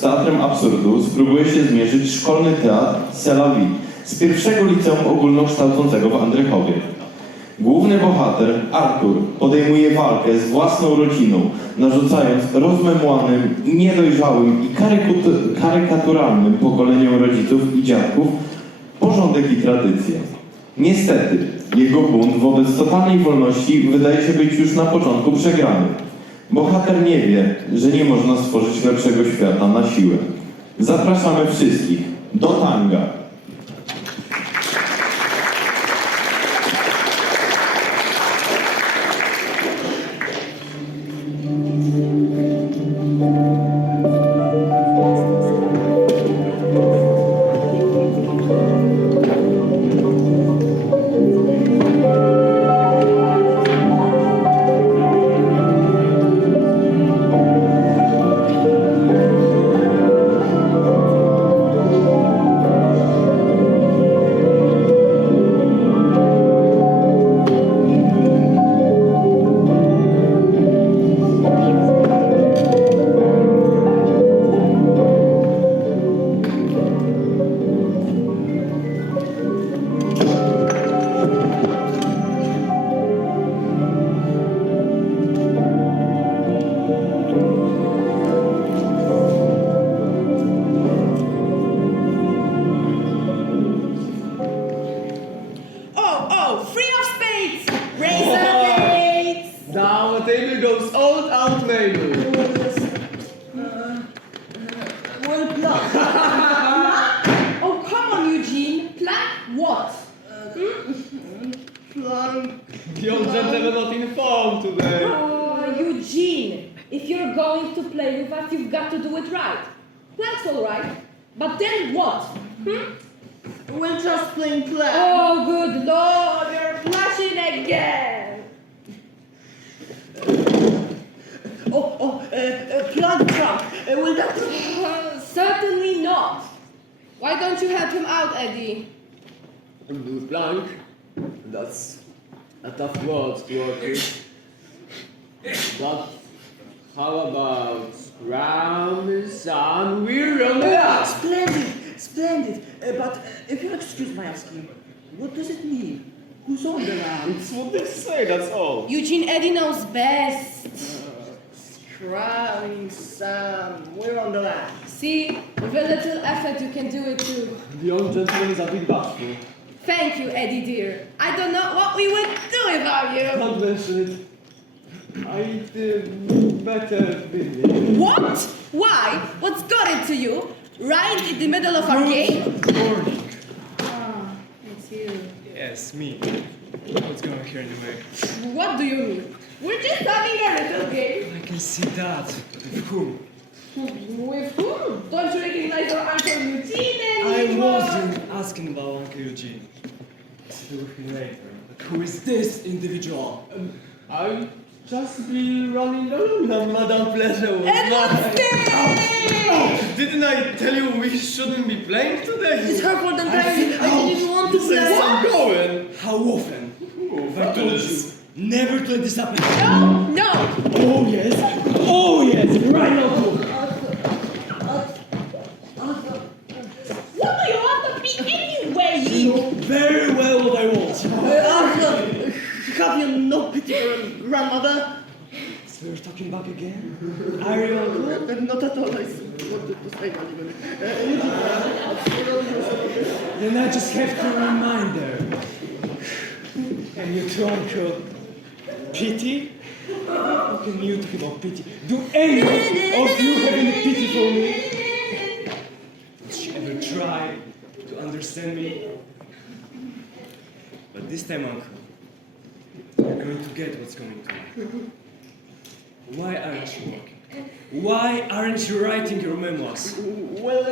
Z teatrem absurdu spróbuje się zmierzyć Szkolny teatr z pierwszego liceum ogólnokształcącego w Andrychowie. Główny bohater, Artur, podejmuje walkę z własną rodziną, narzucając rozmemłanym i niedojrzałym i karykaturalnym pokoleniom rodziców i dziadków porządek i tradycję. Niestety, jego bunt wobec totalnej wolności wydaje się być już na początku przegrany. Bohater nie wie, że nie można stworzyć lepszego świata na siłę. Zapraszamy wszystkich do tanga. Certainly not. Why don't you help him out, Eddie? Plank? That's a tough word to work with. But how about round sun, we're on the up? Splendid. But if you'll excuse my asking, what does it mean? Who's on the round? It's what they say, that's all. Eugene, Eddie knows best. Crying sun, we're on the land. See, with a little effort you can do it too. The young gentleman is a bit bashful. Thank you, Eddie dear. I don't know what we would do without you. Don't mention it. I'd better be. What? Why? What's got into you? Right in the middle of our game? Morning. Ah, it's you. Yes, me. What's going on here anyway? What do you mean? We're just having a little game. I can see that. With whom? With whom? Don't you recognize your Uncle Eugene I anymore? wasn't asking about Uncle Eugene. See with him later. But who is this individual? I'll just be running alone, Madame Pleasure. Didn't I tell you we shouldn't be playing today? It's her fault entirely. I didn't want to play. I'm going. How often? I told you never to let this happen. No! Oh yes. Oh yes. Right now too. What do you want to be anyway? You know very well what I want. Arthur, have you no pity for a grandmother? So you're talking back again? Are you uncle? Not at all. I wanted to say not even. Then I just have to remind her. And you too, uncle. Pity? How can you talk about pity? Do any of you have any pity for me? Did she ever try to understand me? But this time, uncle, you're going to get what's going to happen. Why aren't you working? Why aren't you writing your memoirs? Well,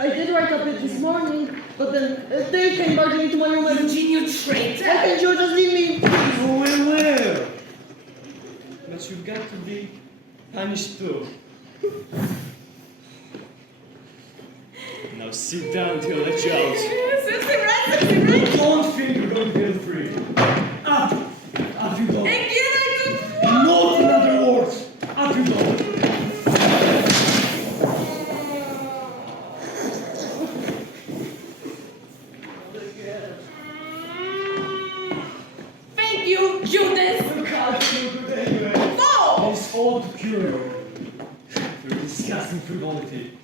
I did write a bit this morning, but then they came barging into my room and... Eugene, you traitor! Why can't you just leave me? Well. But you've got to be punished too. Now sit down till I let you out. Don't think you're going to get free. Up! Up you go. Not another word. Up you go. quality.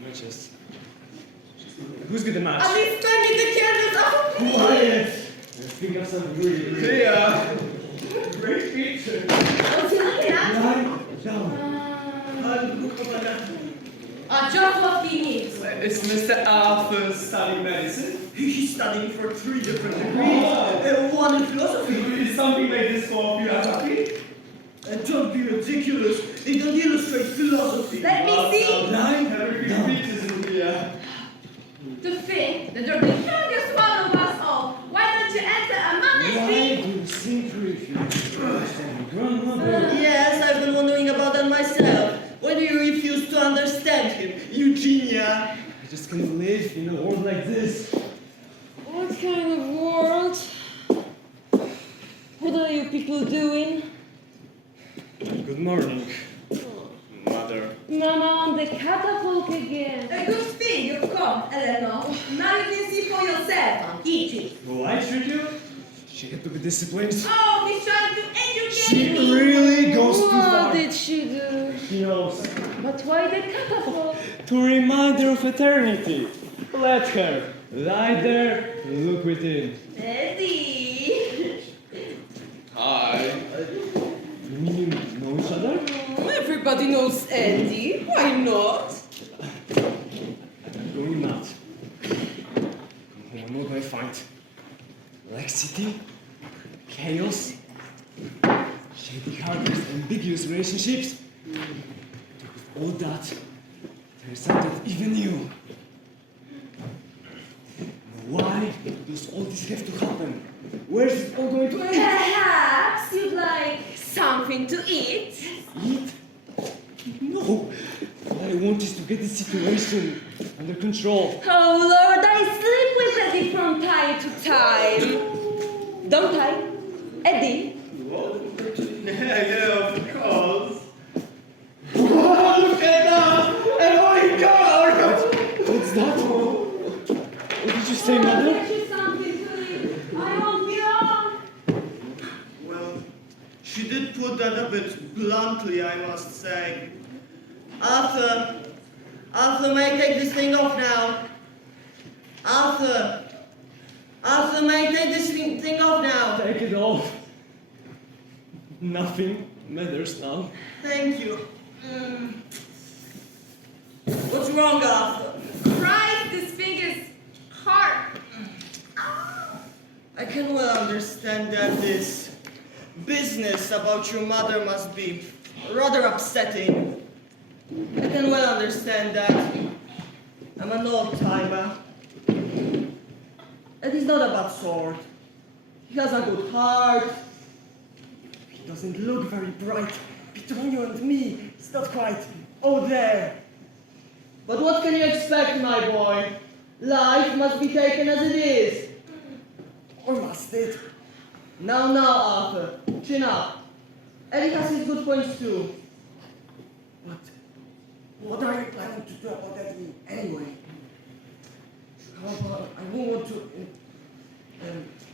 Matches. Who's good at match? At least turn me the candles off. Quiet! Let's think of something really. Yeah. Great picture. What's he looking at? Lie down. Just what he needs. Is Mr. Arthur studying medicine? He's studying for 3 different degrees. One in philosophy. Is something like this for philosophy? And don't be ridiculous. They don't illustrate philosophy. Let me see. Lie Every down. pictures in here. To think that you're the youngest one of us all. Why don't you enter a Monday Why street? do you think if you understand your grandmother? Yes, I've been wondering about that myself. Why do you refuse to understand him, Eugenia? I just can't live in a world like this. What kind of world? What are you people doing? Good morning, mother. Mama on the catapult again. A good thing you've come, Eleanor. Now you can see for yourself, Kitty. Who I treat you? She had to be disciplined. Oh, he's trying to educate She me. really goes too What far. did she do? She knows. But why the catapult? To remind her of eternity. Let her lie there and look within. Eddie. Hi. You mean you know each other? Everybody knows Eddie. Why not? I'm going mad. Come home, what do I find? Laxity, chaos, shady characters, ambiguous relationships. All that, there is something even new. Why does all this have to happen? Where is it all going to end? Perhaps you'd like something to eat? Eat? No. What I want is to get the situation under control. Oh Lord, I sleep with Eddie from time to time. Don't I? Eddie? Yeah, of course. Look at that! And oh my God! What's that? What did you say, I'll mother? get you something to eat. I won't be long. Well, she did put that a bit bluntly, I must say. Arthur, may I take this thing off now? Arthur, may I take this thing off now? Take it off. Nothing matters now. Thank you. What's wrong, Arthur? Christ, this thing is hard. I can well understand that this business about your mother must be rather upsetting. I can well understand that. I'm an old-timer. And he's not a bad sort. He has a good heart. He doesn't look very bright. Between you and me, it's not quite, oh there. But what can you expect, my boy? Life must be taken as it is. Or must it? Now, Arthur, chin up. Eddie has his good points too. But what are you planning to do about Eddie anyway? How about, I won't want to...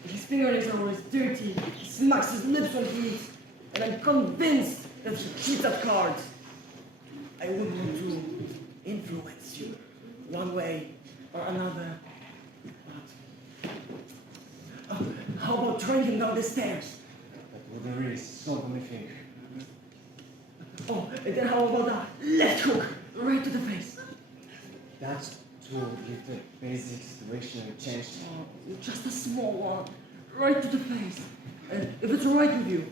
his fingernails are always dirty. He smacks his lips when he eats. And I'm convinced that he cheats at cards. I wouldn't want to influence you one way or another. But how about throwing him down the stairs? But what there is, so many things. Oh, and then how about that left hook right to the face? That's to give the basic situation a chance. Oh, just a small one, right to the face. And if it's alright with you,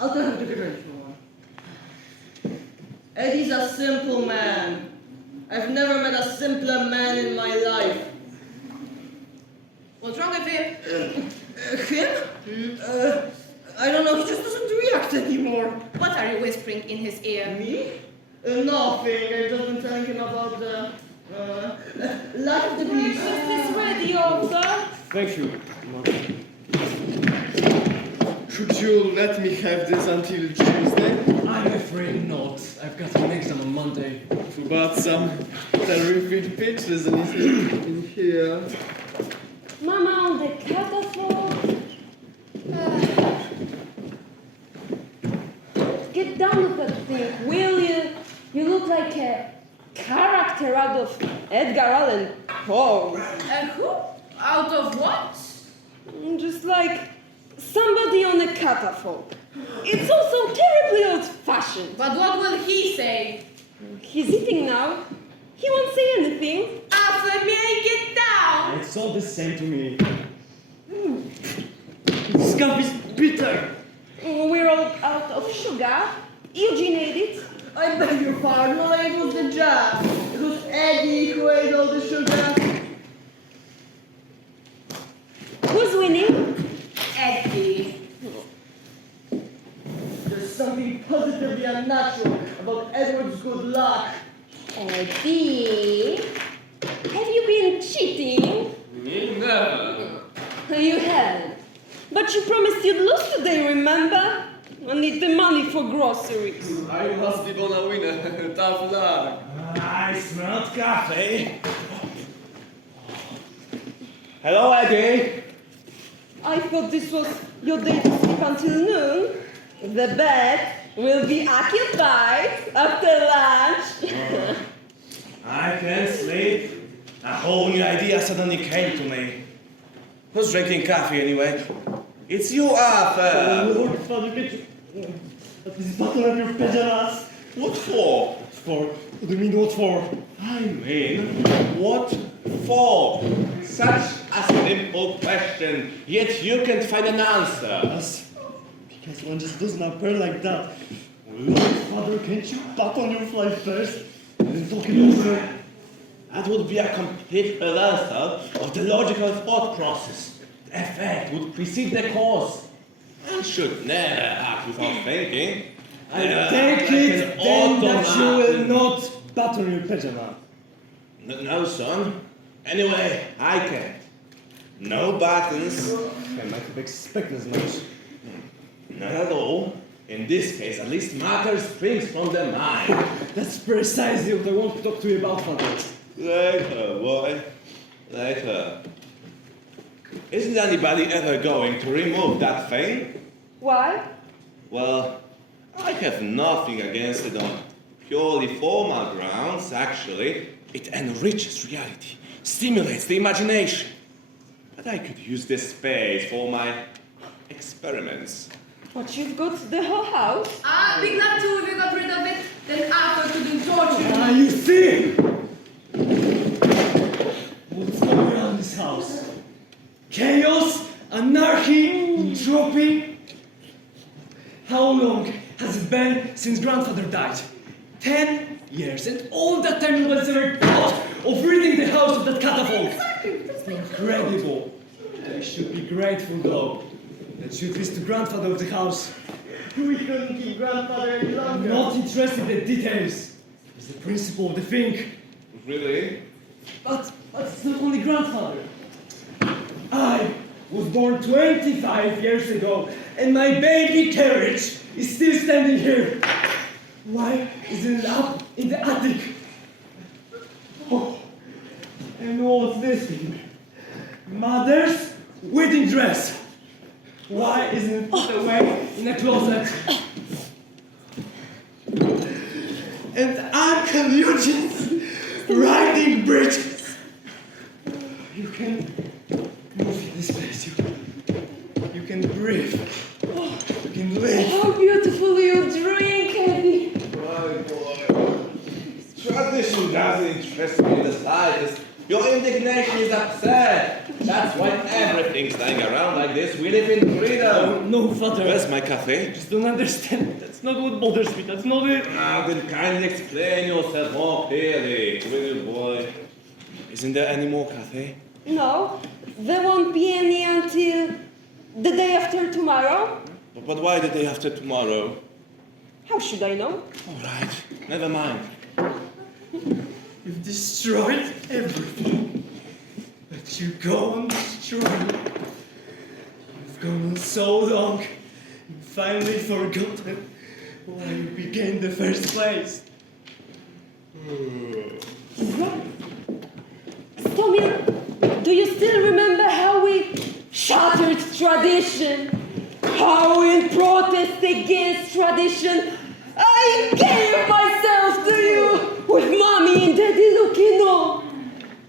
I'll tell him to get ready for one. Eddie's a simple man. I've never met a simpler man in my life. What's wrong with him? Him? I don't know, he just doesn't react anymore. What are you whispering in his ear? Me? Nothing, I've just been telling him about the life of the beast. Is this ready, Arthur? Thank you, mother. Could you let me have this until Tuesday? I'm afraid not. I've got an exam on Monday. But some terrific pictures in here. Mama on the catapult. Get down with that thing, will you? You look like a character out of Edgar Allan Poe. And who? Out of what? Just like somebody on a catafalque. It's also terribly old-fashioned. But what will he say? He's eating now. He won't say anything. Arthur, may I get down? It's all the same to me. This cup is bitter. We're all out of sugar. Eugene ate it. I beg your pardon, it was the jam. It was Eddie who ate all the sugar. Who's winning? Eddie. There's something positively unnatural about Edward's good luck. Eddie, have you been cheating? Me never. You haven't. But you promised you'd lose today, remember? I need the money for groceries. I must be gonna win a tough luck. I smell coffee. Hello, Eddie. I thought this was your day to sleep until noon. The bed will be occupied after lunch. I can't sleep. A whole new idea suddenly came to me. Who's drinking coffee anyway? It's you, Arthur. Lord, Father, get you. This bottle of your pajamas. What for? What do you mean, what for? I mean, what for? Such a simple question, yet you can't find an answer. Because one just doesn't appear like that. Lord, Father, can't you button your fly first? And then talk it over? That would be a complete reversal of the logical thought process. The effect would precede the cause. One should never act without thinking. I take it then that you will not button your pajama. No, son. Anyway, I can't. No buttons. I might have expected as much. Not at all. In this case, at least matter springs from the mind. That's precisely what I want to talk to you about, Father. Later, boy. Later. Isn't anybody ever going to remove that thing? Why? Well, I have nothing against it on purely formal grounds, actually. It enriches reality, stimulates the imagination. But I could use this space for my experiments. But you've got the whole house. I'd be glad to if you got rid of it. Then Arthur couldn't torture you. Ah, you see? What's going on in this house? Chaos, anarchy, entropy. How long has it been since grandfather died? 10 years, and all that time nobody's ever thought of ridding the house of that catafalque. Incredible. I should be grateful, though, that you at least the grandfather of the house. We couldn't keep grandfather any I'm longer. not interested in the details. It's the principle of the thing. Really? But it's not only grandfather. I was born 25 years ago, and my baby carriage is still standing here. Why isn't it up in the attic? Oh, and what's this thing? Mother's wedding dress. Why isn't it put away in a closet? And Uncle Eugene's riding breeches. You can move in this place. You can breathe. You can live. How beautiful you drink, Eddie. Boy, boy. Tradition doesn't interest me in the slightest. Your indignation is absurd. That's why everything's lying around like this. We live in freedom. No, Father. Where's my cafe? I just don't understand. That's not what bothers me. That's not it. Now then kindly explain yourself more clearly, little boy. Isn't there any more cafe? No, there won't be any until the day after tomorrow. But why the day after tomorrow? How should I know? All right, never mind. You've destroyed everything. But you go on destroying. You've gone on so long. And finally forgotten why you began in the first place. Stomil, do you still remember how we shattered tradition? How in protest against tradition, I gave myself to you! No!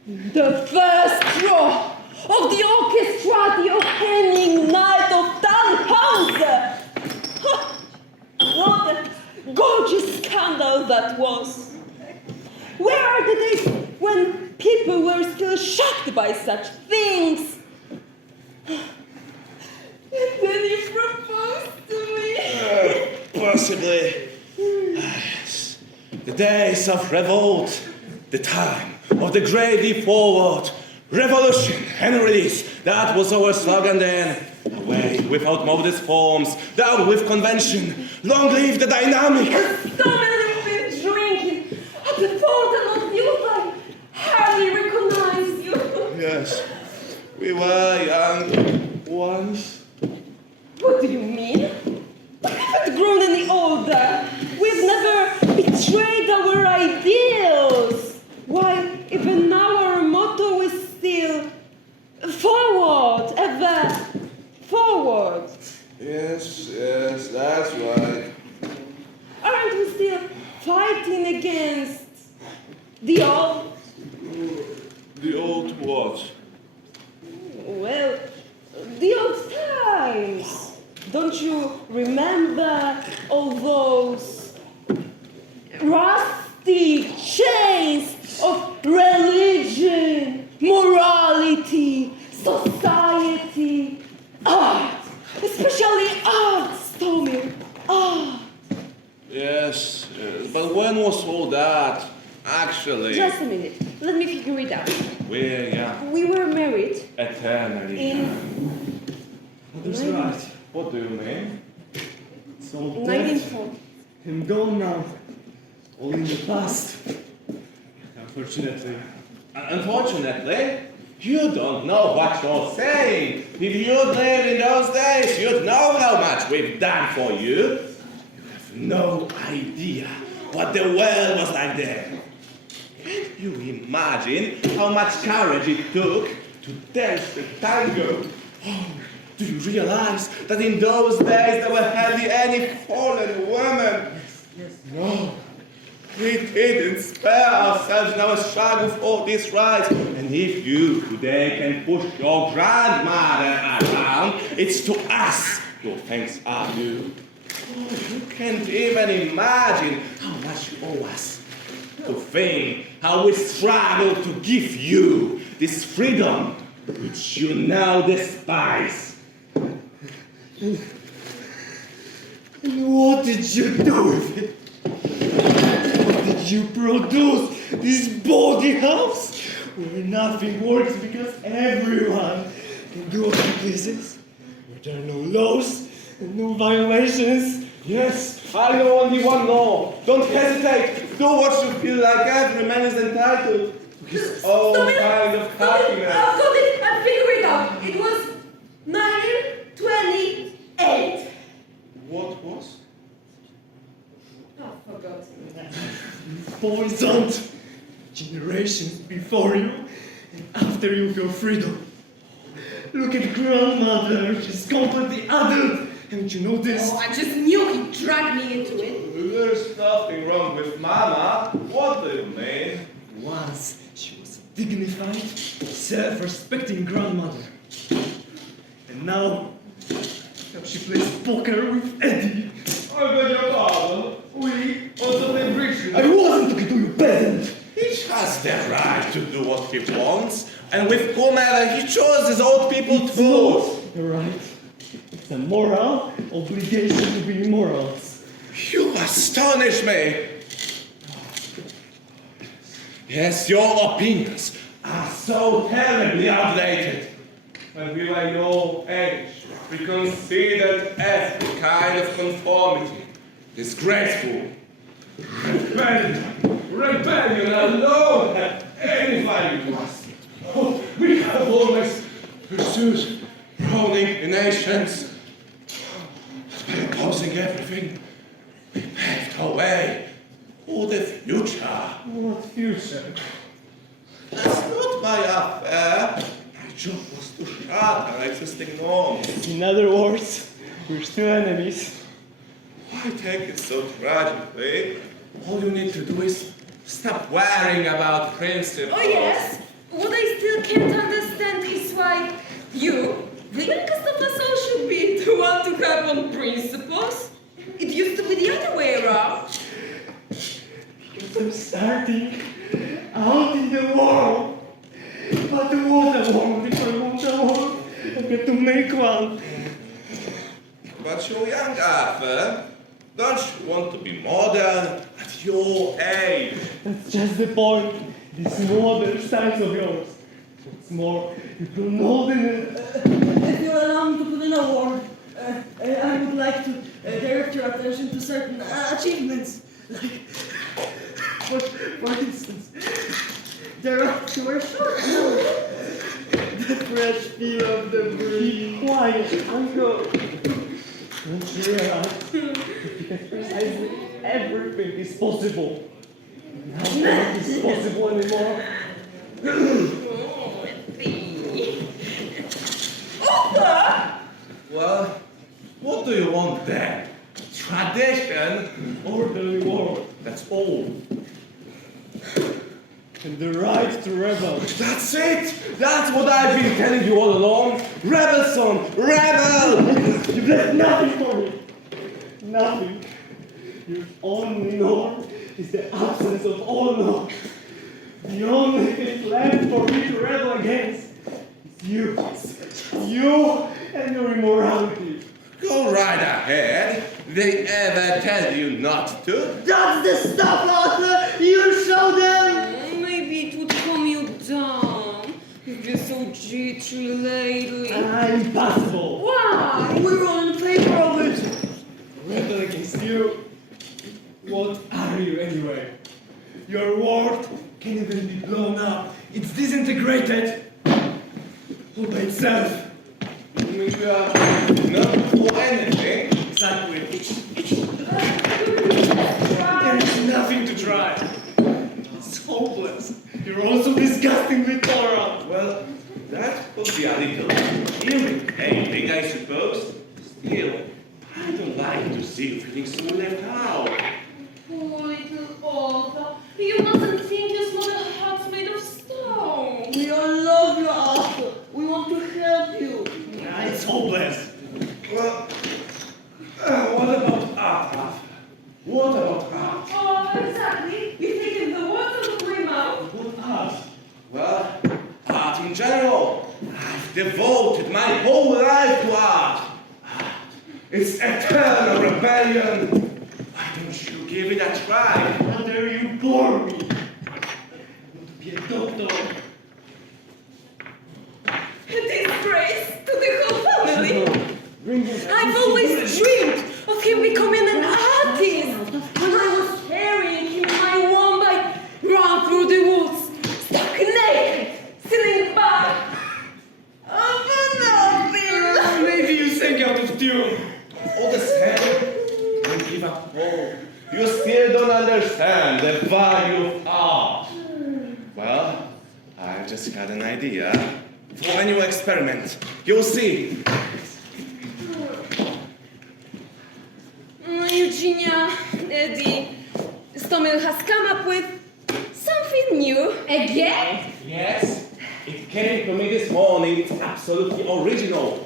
The first row of the orchestra, the opening night of Tannhauser! What a gorgeous scandal that was! Where are the days when people were still shocked by such things? And then you proposed to me. Possibly. Yes. The days of revolt, the time of the great leap forward, revolution and release. That was our slogan then. Away without modest forms, down with convention. Long live the dynamic. Stomil has been drinking at the fountain of youth. I hardly recognize you. Yes, we were young once. What do you mean? We haven't grown any older. We've never betrayed our ideals. Why, even now our motto is still forward, ever forward. Yes, that's right. Aren't we still fighting against the old? The old what? Well, the old times. Don't you remember all those rusty chains of religion, morality, society, art, especially art, Stomil, art. Yes, but when was all that, actually? Just a minute, let me figure it out. We're young. We were married Eternally. in That's right. What do you mean? It's all dead 1940. and gone now. All in the past. Unfortunately. Unfortunately, you don't know what you're saying. If you'd lived in those days, you'd know how much we've done for you. You have no idea what the world was like then. Can you imagine how much courage it took to dance the tango? Oh, do you realize that in those days there were hardly any fallen women? Yes. No. We didn't spare ourselves in our struggle for this right. And if you today can push your grandmother around, it's to us your thanks are due. Oh, you can't even imagine how much you owe us. To think how we struggle to give you this freedom which you now despise. And what did you do with it? What did you produce? This body house where nothing works because everyone can do what he pleases? Where there are no laws and no violations? Yes, I know only one law. Don't hesitate. Do what you feel like. Every man is entitled to his own kind of happiness. I've got it. I figured it out. It was 1928. What was? Oh, forgot. Poisoned generations before you and after you your freedom. Look at grandmother. She's completely adult. Haven't you noticed? Oh, I just knew he'd drag me into it. There's nothing wrong with Mama. What do you mean? Once she was a dignified, self-respecting grandmother. And now she plays poker with Eddie. I beg your pardon. We also play bridge. I wasn't talking to you, peasant! Each has the right to do what he wants, and with whomever he chooses old people It's too. not right. It's a moral obligation to be morals. You astonish me. Yes, your opinions are so terribly outdated. When we were your age, we considered every kind of conformity disgraceful. Rebellion alone had any value to us. Oh, we have always pursued ruling nations. By opposing everything, we paved our way for the future. What future? That's not my affair. My job was to shatter existing norms. In other words, we're still enemies. Why take it so tragically? All you need to do is Stop worrying about principles. Oh yes, what I still can't understand is why you, the youngest of us all, should be the one to have on principles. It used to be the other way around. Because I'm starting out in the world. But what a world, if I want a world, I've got to make one. But you're young, Arthur. Don't you want to be modern at your age? That's just the point. This modern style of yours. What's more, you put modern. If you allow me to put in a word, I would like to direct your attention to certain achievements. Like, for instance, there are fewer short. The fresh feel of the breeze. Quiet, Tango. Don't you realize that precisely everything is possible? Now nothing is possible anymore. Arthur! Well, what do you want then? Tradition? Orderly world, That's all. and the right to rebel. That's it! That's what I've been telling you all along! Rebel, son! Rebel! You've left nothing for me. Nothing. Your only norm is the absence of all norms. The only thing left for me to rebel against is you. You and your immorality. Go right ahead. They ever tell you not to? That's the stuff, Arthur! You show them! Maybe it would calm you down. You've been so jittery lately. Impossible. Why? We're all in favor of it! Rebel against you. What are you anyway? Your world can't even be blown up. It's disintegrated. All by itself. You mean you are not for anything? Exactly. There is nothing to try. It's hopeless. You're also disgustingly tolerant. Well, that would be a little irritating, I suppose. Still, I don't like to see you feeling so left out. Poor little Arthur. You mustn't think your small heart's made of stone. We all love you, Arthur. We want to help you. It's hopeless. Well, what about art, Arthur? What about art? Oh, exactly. You've taken the words out of my mouth. What art? Well, art in general. I've devoted my whole life to art. It's eternal rebellion. Why don't you give it a try? How dare you bore me? I want to be a doctor. A disgrace to the whole family. Bring your I've always dreamed of him becoming an artist. When I was carrying him in my womb, I ran through the woods, stuck naked, sitting back. Oh, nothing. Maybe you sang out of tune. All the same, don't give up hope. You still don't understand the value of art. Well, I just had an idea for a new experiment. You'll see. Eugenia, the Stomil has come up with something new. Again? Yes, it came to me this morning. It's absolutely original.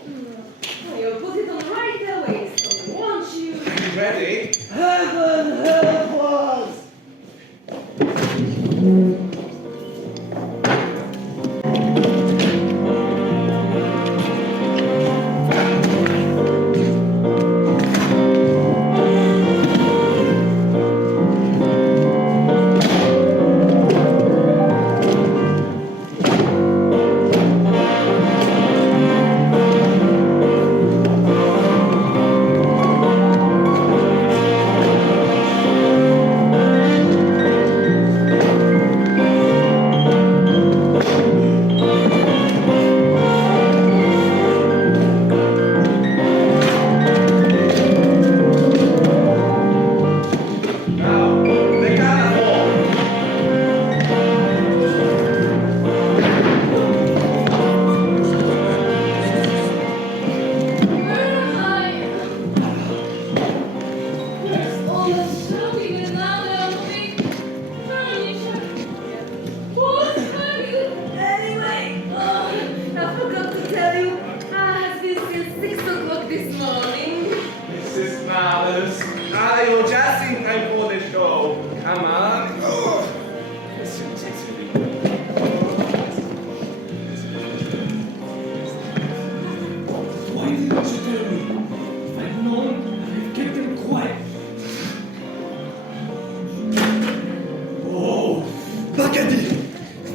You'll put it on right away, Stomil, won't you? Are you ready? Heaven help us!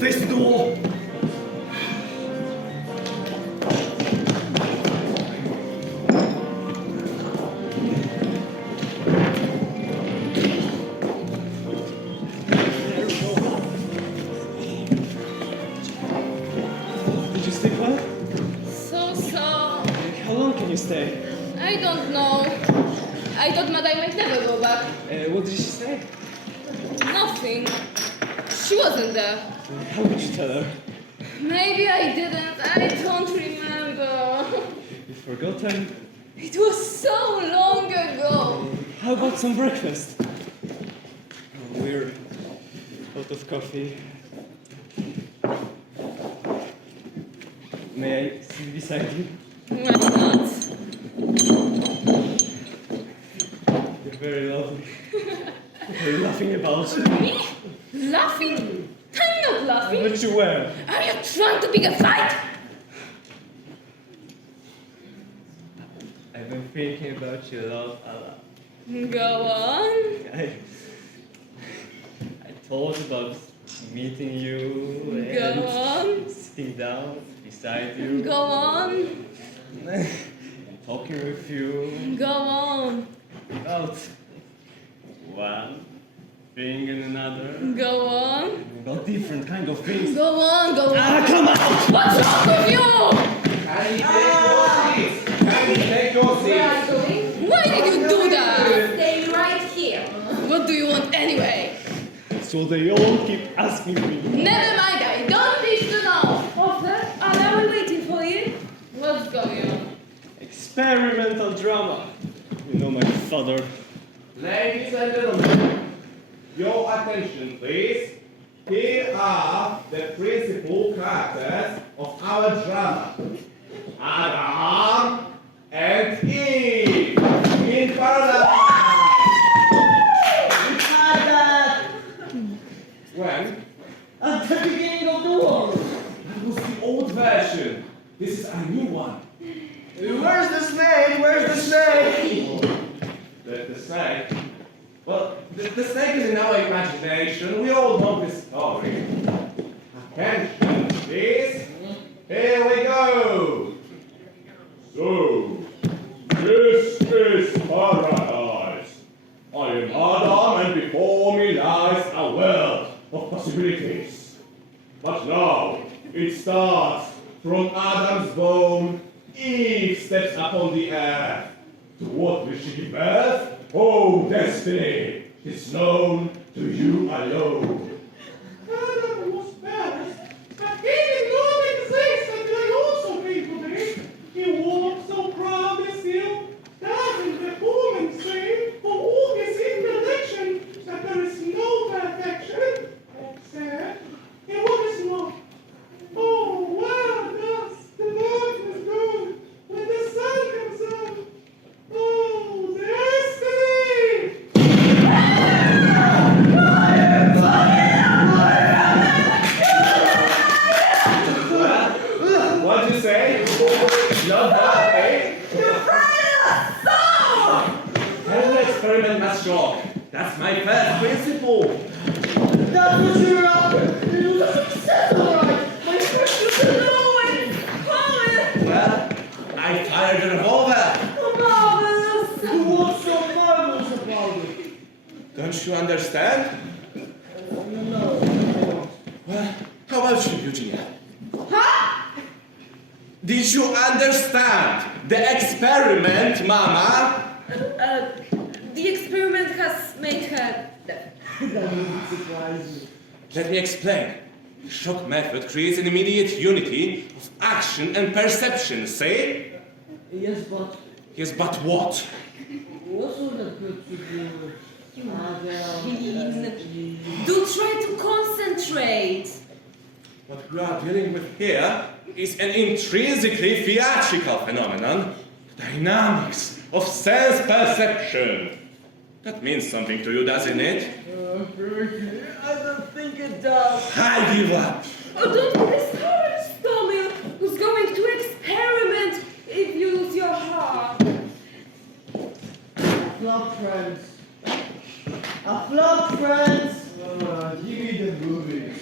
face to the wall. Did you sleep well? So. How long can you stay? I don't know. I thought Madai might never go back. What did she say? Nothing. She wasn't there. How could you tell her? Maybe I didn't. I don't remember. You've forgotten? It was so long ago. How about some breakfast? Oh, we're out of coffee. May I sit beside you? Why not? You're very lovely. What are you laughing about? Me? Laughing? I'm not laughing. But you were. Are you trying to pick a fight? I've been thinking about your love a lot. Go on. I thought about meeting you Go and on. sitting down beside you. Go on. Talking with you Go on. about one thing and another. Go on. About different kind of things. Go on. Go on. Ah, come on! What's wrong with you? Can you take your seats? Where are you going? Why did you do that? Stay right here. What do you want anyway? So they all keep asking me. Never mind, I don't need to know. Arthur, are we waiting for you? What's going on? Experimental drama. You know my father. Ladies and gentlemen, your attention please. Here are the principal characters of our drama. Adam and Eve in paradise. We had that When? at the beginning of the war. That was the old version. This is a new one. Where's the snake? Where's the snake? The snake. Well, the snake is in our imagination. We all know this story. Attention, please. Here we go. So, this is paradise. I am Adam, and before me lies a world of possibilities. But now, it starts from Adam's bone. Eve steps upon the earth. To what will she give birth? Oh, destiny is known to you alone. Adam was first, but he did not exist until I also came to me. He walked so proudly still, doesn't the woman say, for all his intellection, that there is no perfection, except in what is not. Oh, wow, thus the Lord was good when the sun comes up. Oh, destiny! What'd you say? Not bad, eh? You're frightened us so! An experiment must shock. That's my first principle. That's what you were after. It was a success, alright. My first is low and common. Well, I fired a revolver. Marvelous. What's so marvelous about it? Don't you understand? No. Well, how about you, Eugenia? Huh? Did you understand the experiment, Mama? The experiment has made her deaf. That doesn't surprise me. Let me explain. The shock method creates an immediate unity of action and perception, see? Yes, but Yes, but what? what would that good to do? Do try to concentrate. What we are dealing with here is an intrinsically theatrical phenomenon, the dynamics of sense perception. That means something to you, doesn't it? I don't think it does. I give up. Oh, don't be discouraged, Stomil, who's going to experiment if you lose your heart. Flop friends. A flop friends. Give me the movie.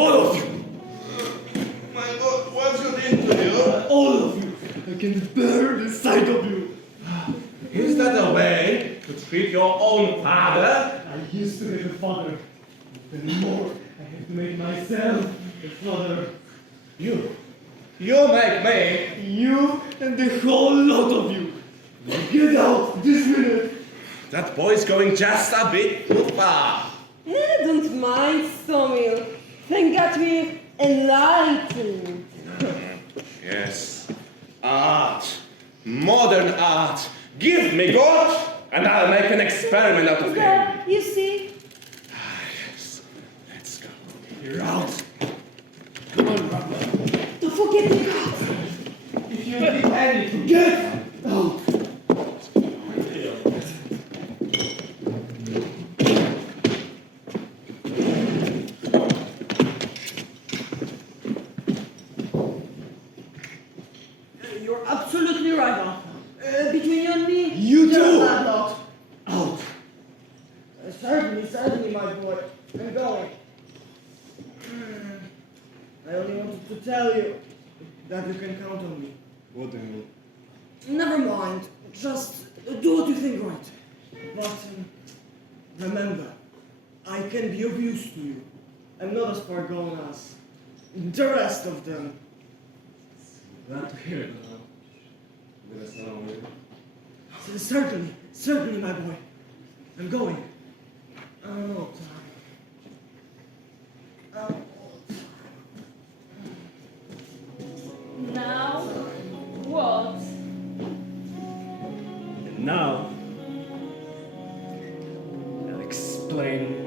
All of you! My God, what's you did to you? All of you! I can bear the sight of you! Is that a way to treat your own father? I used to have a father. Anymore, I have to make myself a father. You make me. You and the whole lot of you! Now get out this minute! That boy's going just a bit too far. Don't mind, Stomil. Thank God we're enlightened. Yes. Art. Modern art. Give me God, and I'll make an experiment out of him. There, you see? Yes. Let's go. You're out! Come on, Papa. Don't forget the God. If you need anything, get out! You're absolutely right, Arthur. Between you and me, You you're too. a bad lot. Out! Certainly, my boy. I'm going. I only wanted to tell you that you can count on me. What the hell? Never mind. Just do what you think right. But remember, I can be of use to you. I'm not as far gone as the rest of them. Glad to hear it. Certainly, my boy. I'm going. Oh, time. Now, what? And now, I'll explain